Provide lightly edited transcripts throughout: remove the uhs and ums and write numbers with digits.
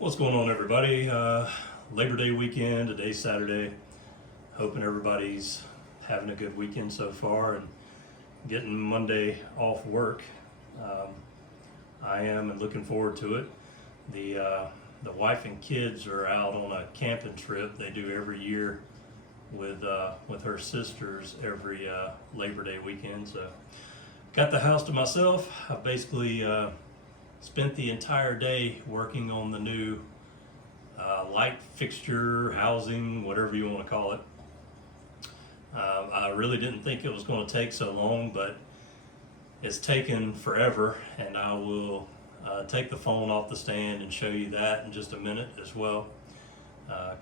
What's going on, everybody? Labor Day weekend, today's Saturday. Hoping everybody's having a good weekend so far and getting Monday off work. I am and looking forward to it. The wife and kids are out on a camping trip they do every year with her sisters every Labor Day weekend. So got the house to myself. I basically spent the entire day working on the new light fixture, housing, whatever you want to call it. I really didn't think it was going to take so long, but it's taken forever, and I will take the phone off the stand and show you that in just a minute as well.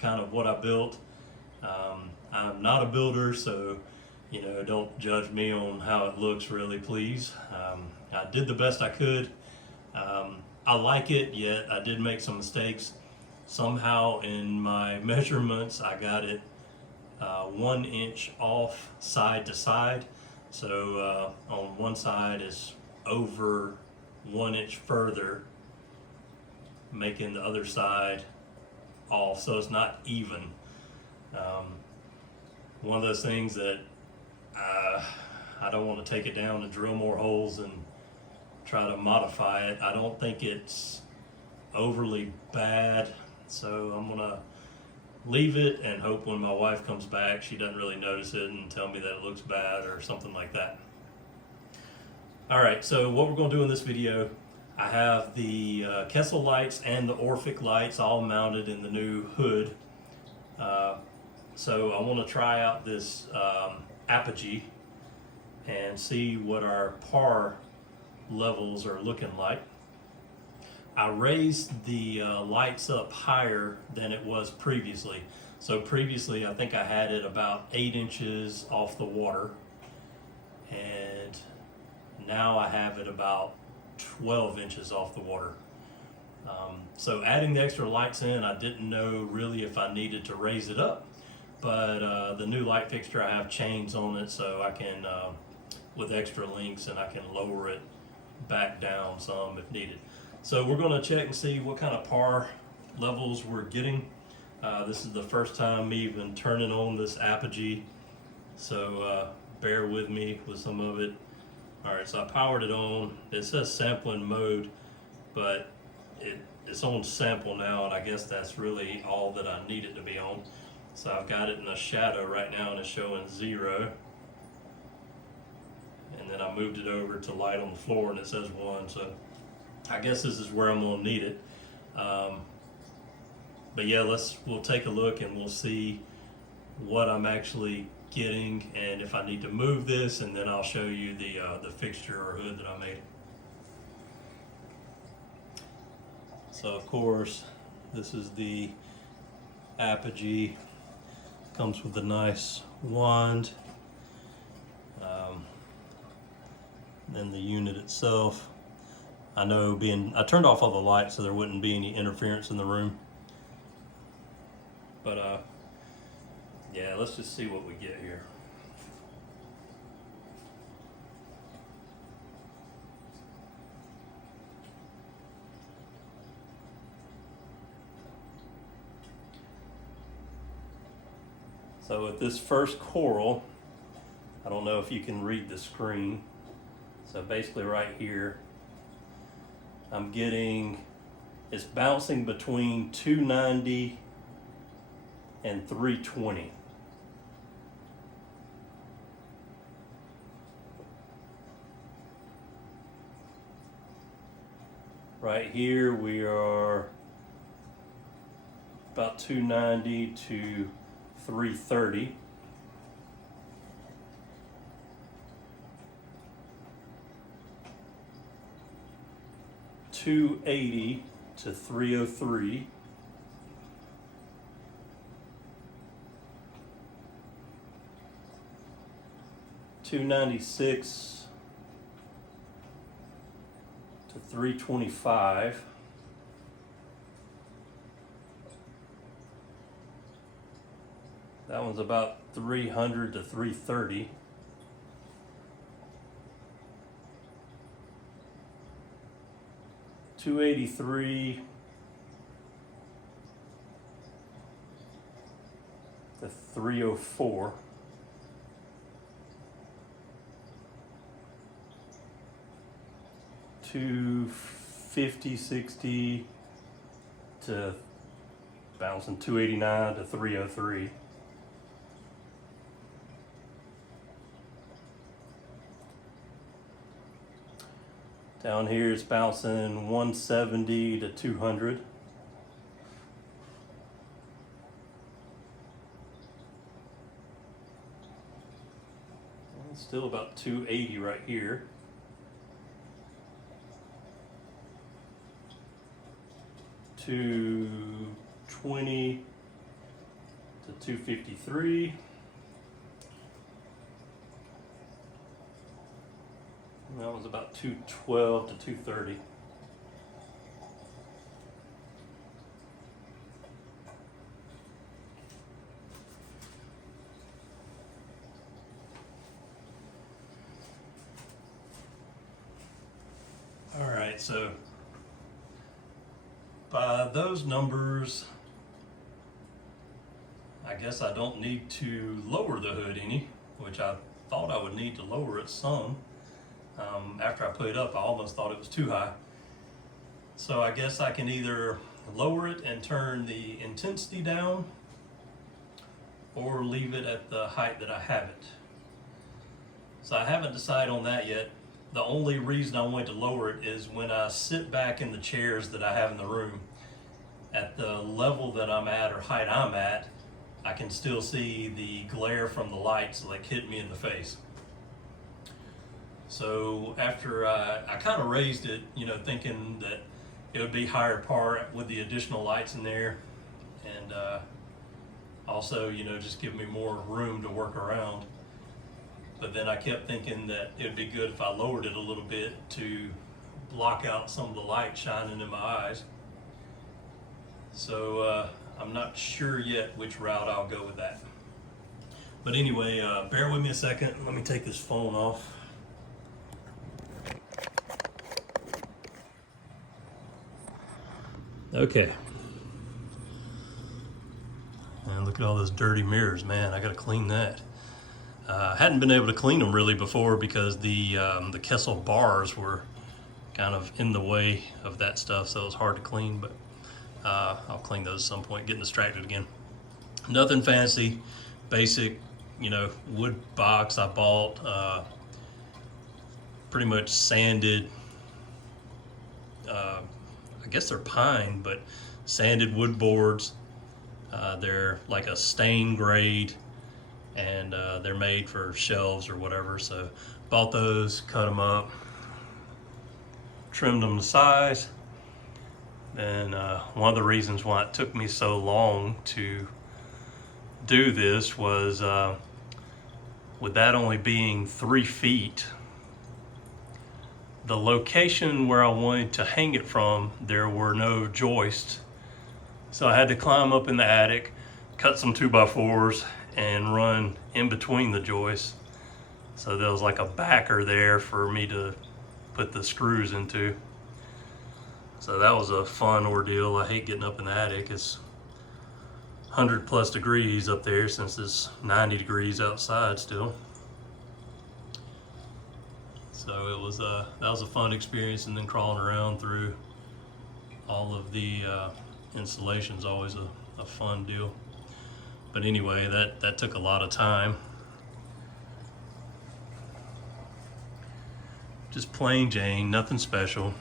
Kind of what I built. I'm not a builder, so don't judge me on how it looks, really, please. I did the best I could. I like it, yet I did make some mistakes. Somehow in my measurements, I got it 1 inch off side to side. So on one side is over 1 inch further, making the other side off, so it's not even. One of those things that I don't want to take it down and drill more holes and try to modify it. I don't think it's overly bad, so I'm gonna leave it and hope when my wife comes back she doesn't really notice it and tell me that it looks bad or something like that. Alright, so what we're going to do in this video, I have the Kessel lights and the Orphic lights all mounted in the new hood. So I want to try out this apogee and see what our par levels are looking like. I raised the lights up higher than it was previously. So previously I think I had it about 8 inches off the water, and now I have it about 12 inches off the water. So adding the extra lights in, I didn't know really if I needed to raise it up, but the new light fixture, I have chains on it, so I can with extra links, and I can lower it back down some if needed. So we're going to check and see what kind of par levels we're getting. This is the first time me even turning on this apogee, so bear with me with some of it. Alright, so I powered it on. It says sampling mode, but it's on sample now, and I guess that's really all that I need it to be on. So I've got it in a shadow right now, and it's showing 0. And then I moved it over to light on the floor, and it says 1. So I guess this is where I'm gonna need it. But yeah, we'll take a look and we'll see what I'm actually getting, and if I need to move this, and then I'll show you the fixture or hood that I made. So of course, this is the apogee. Comes with a nice wand. Then the unit itself. I know I turned off all the lights so there wouldn't be any interference in the room. But yeah, let's just see what we get here. So with this first coral, I don't know if you can read the screen. So basically right here, I'm getting, it's bouncing between 290 and 320. Right here we are about 290 to 330. $280 to $303. $296 to $325. That one's about 300 to 330. $283 304. To 50, 60 to bouncing 289 to 303. Down here it's bouncing 170 to 200. It's still about 280 right here. To 220 to 253. And that was about 212 to 230. All right, so by those numbers, I guess I don't need to lower the hood any, which I thought I would need to lower it some. After I put it up, I almost thought it was too high. So I guess I can either lower it and turn the intensity down, or leave it at the height that I have it. So I haven't decided on that yet. The only reason I want to lower it is when I sit back in the chairs that I have in the room, at the level that I'm at or height I'm at, I can still see the glare from the lights like hit me in the face. So after I kind of raised it, thinking that it would be higher par with the additional lights in there, and also, just give me more room to work around. But then I kept thinking that it would be good if I lowered it a little bit to block out some of the light shining in my eyes. So I'm not sure yet which route I'll go with that. But anyway, bear with me a second. Let me take this phone off. Okay. And look at all those dirty mirrors, man. I gotta clean that. Hadn't been able to clean them really before because the Kessel bars were kind of in the way of that stuff, so it was hard to clean, but I'll clean those at some point, getting distracted again. Nothing fancy, basic, wood box I bought, pretty much sanded, I guess they're pine, but sanded wood boards. They're like a stain grade, and they're made for shelves or whatever. So bought those, cut them up, trimmed them to size. And one of the reasons why it took me so long to do this was with that only being 3 feet, the location where I wanted to hang it from, there were no joists. So I had to climb up in the attic, cut some 2x4s, and run in between the joists. So there was like a backer there for me to put the screws into. So that was a fun ordeal. I hate getting up in the attic. It's 100+ degrees up there since it's 90 degrees outside still. So it was that was a fun experience, and then crawling around through all of the installation's always a fun deal. But anyway, that took a lot of time. Just plain Jane, nothing special.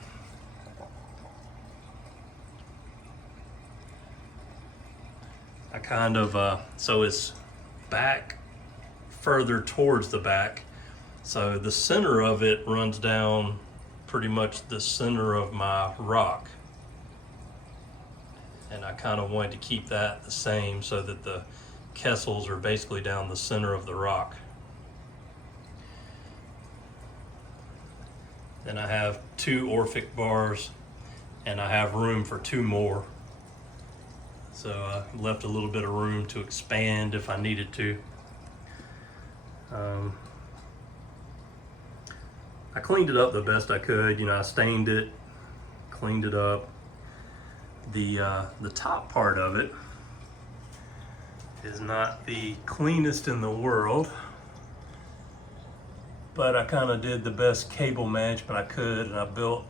I kind of, so it's back further towards the back. So the center of it runs down pretty much the center of my rock. And I kind of wanted to keep that the same so that the Kessels are basically down the center of the rock. Then I have 2 Orphic bars, and I have room for 2 more. So I left a little bit of room to expand if I needed to. I cleaned it up the best I could. I stained it, cleaned it up. The top part of it, is not the cleanest in the world, but I kind of did the best cable management I could, and I built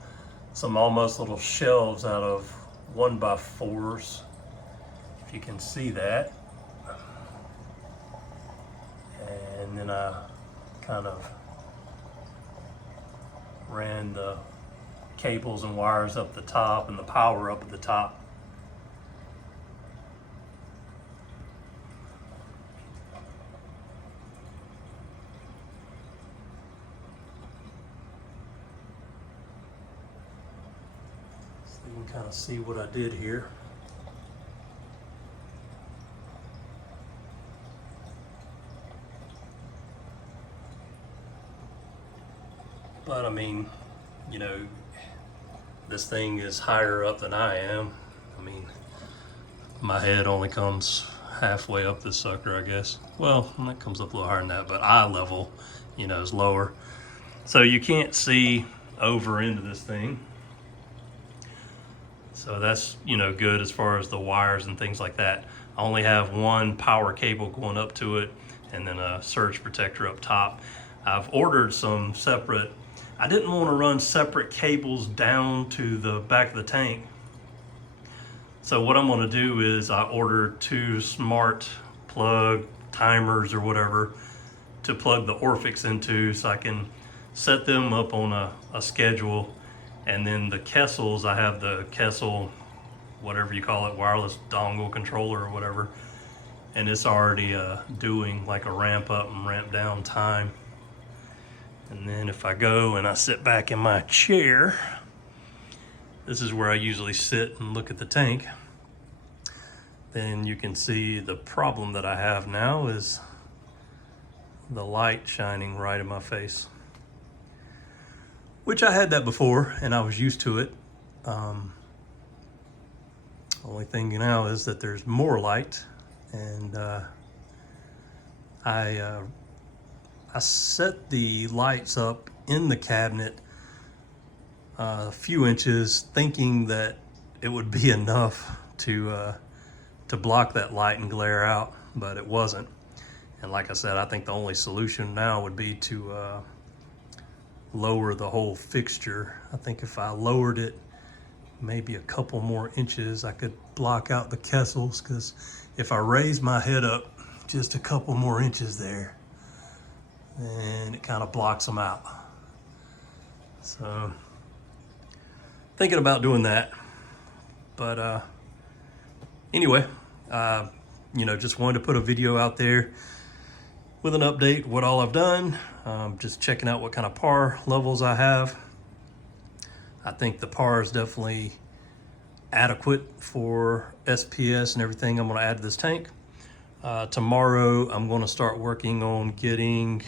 some almost little shelves out of 1x4s, if you can see that. And then I kind of ran the cables and wires up the top and the power up at the top. So you can kind of see what I did here. But I mean, you know, this thing is higher up than I am. I mean, my head only comes halfway up this sucker, I guess. Well, that comes up a little higher than that, but eye level, you know, is lower. So you can't see over into this thing. So that's, you know, good as far as the wires and things like that. I only have one power cable going up to it and then a surge protector up top. I've ordered some separate, I didn't want to run separate cables down to the back of the tank. So what I'm going to do is I ordered 2 smart plug timers or whatever to plug the Orphix into, so I can set them up on a schedule. And then the Kessels, I have the Kessel, whatever you call it, wireless dongle controller or whatever. And it's already doing like a ramp up and ramp down time. And then if I go and I sit back in my chair, this is where I usually sit and look at the tank. Then you can see the problem that I have now is the light shining right in my face. Which I had that before and I was used to it. Only thing now is that there's more light, and I set the lights up in the cabinet a few inches, thinking that it would be enough to block that light and glare out, but it wasn't. And like I said, I think the only solution now would be to lower the whole fixture. I think if I lowered it maybe a couple more inches, I could block out the Kessels, because if I raise my head up just a couple more inches there, and it kind of blocks them out. So thinking about doing that. But anyway, you know, just wanted to put a video out there with an update, what all I've done. Just checking out what kind of par levels I have. I think the par is definitely adequate for SPS and everything I'm going to add to this tank. Tomorrow I'm going to start working on getting,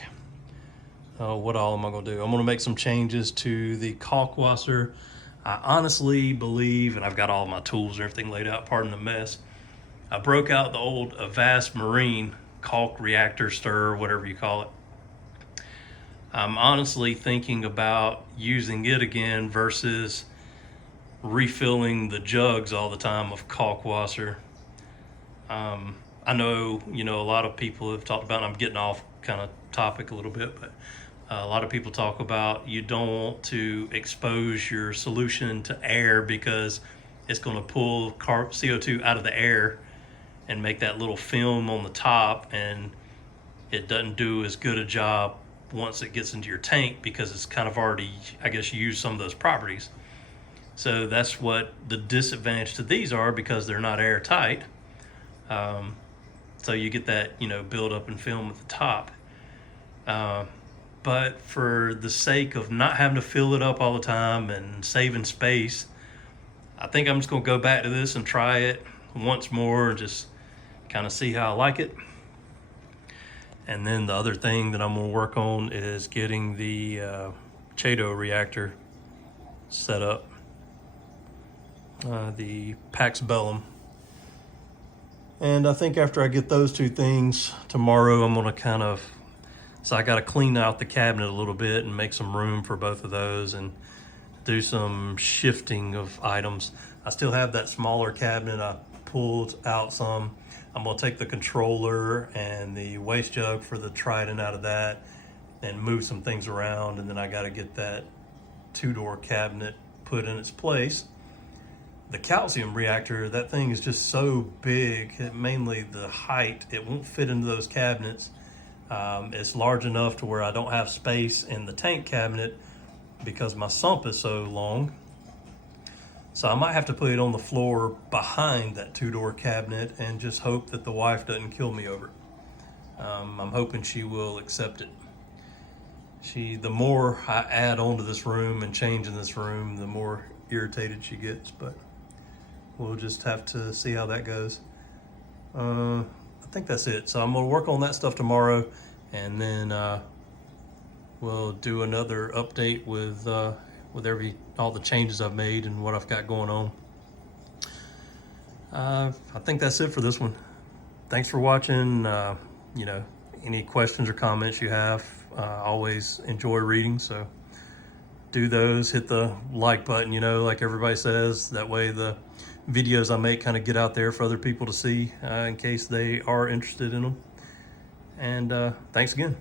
what all am I going to do? I'm going to make some changes to the Kalkwasser. I honestly believe, and I've got all my tools and everything laid out, pardon the mess, I broke out the old Avast Marine caulk reactor stir, whatever you call it. I'm honestly thinking about using it again versus refilling the jugs all the time of Kalkwasser. I know, you know, a lot of people have talked about, and I'm getting off kind of topic a little bit, but a lot of people talk about you don't want to expose your solution to air because it's going to pull CO2 out of the air and make that little film on the top, and it doesn't do as good a job once it gets into your tank because it's kind of already, I guess, used some of those properties. So that's what the disadvantage to these are, because they're not airtight. So you get that, you know, build up and film at the top. But for the sake of not having to fill it up all the time and saving space, I think I'm just going to go back to this and try it once more and just kind of see how I like it. And then the other thing that I'm going to work on is getting the Chaeto reactor set up, the Pax Bellum. And I think after I get those two things tomorrow, I'm going to kind of, so I got to clean out the cabinet a little bit and make some room for both of those and do some shifting of items. I still have that smaller cabinet I pulled out some. I'm gonna take the controller and the waste jug for the Trident out of that and move some things around, and then I gotta get that 2-door cabinet put in its place. The calcium reactor, that thing is just so big, mainly the height, it won't fit into those cabinets. It's large enough to where I don't have space in the tank cabinet because my sump is so long. So I might have to put it on the floor behind that 2-door cabinet and just hope that the wife doesn't kill me over it. I'm hoping she will accept it. The more I add on to this room and change in this room, the more irritated she gets, but we'll just have to see how that goes. I think that's it. So I'm gonna work on that stuff tomorrow, and then we'll do another update with all the changes I've made and what I've got going on. I think that's it for this one. Thanks for watching. You know, any questions or comments you have, always enjoy reading, so do those. Hit the like button, you know, like everybody says. That way the videos I make kind of get out there for other people to see, in case they are interested in them. And thanks again.